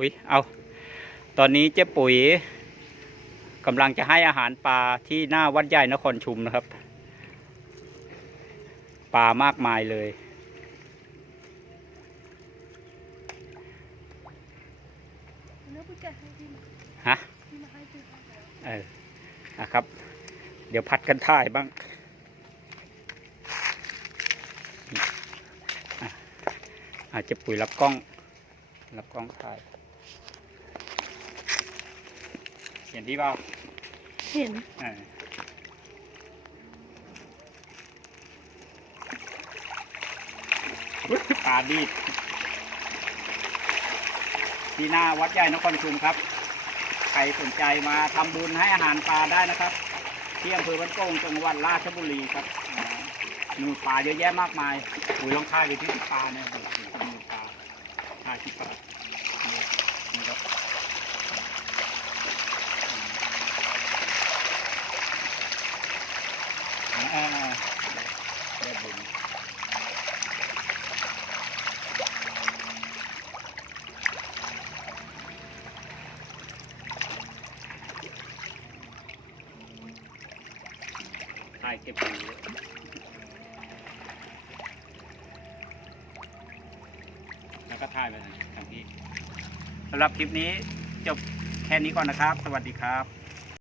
ปุ๋ยเอาตอนนี้เจ๊ปุ๋ยกำลังจะให้อาหารปลาที่หน้าวัดใหญ่นครชุมนะครับ ปลามากมายเลย ฮะเออนะครับ เดี๋ยวพัดกันท่ายบ้างอะอาจจะปุ๋ยรับกล้อง รับกล้องถ่าย เห็นที่เปล่าเห็นเอออุ๊ยปลาดีดที่หน้าวัดใหญ่นครชุมครับ ใครสนใจมาทำบุญให้อาหารปลาได้นะครับ ที่อำเภอบ้านโป่งจังหวัดราชบุรีครับอ่ามีปลาเยอะแยะมากมายปุ๋ยลองท่ายไปที่ปลาเนี่ยมีปลาท่ายที่ปลา นี่นี่ครับอ่าได้บุญท่ายเก็บปุ๋ยแล้วก็ท่ายไปทางที่ สำหรับคลิปนี้จบแค่นี้ก่อนนะครับ สวัสดีครับ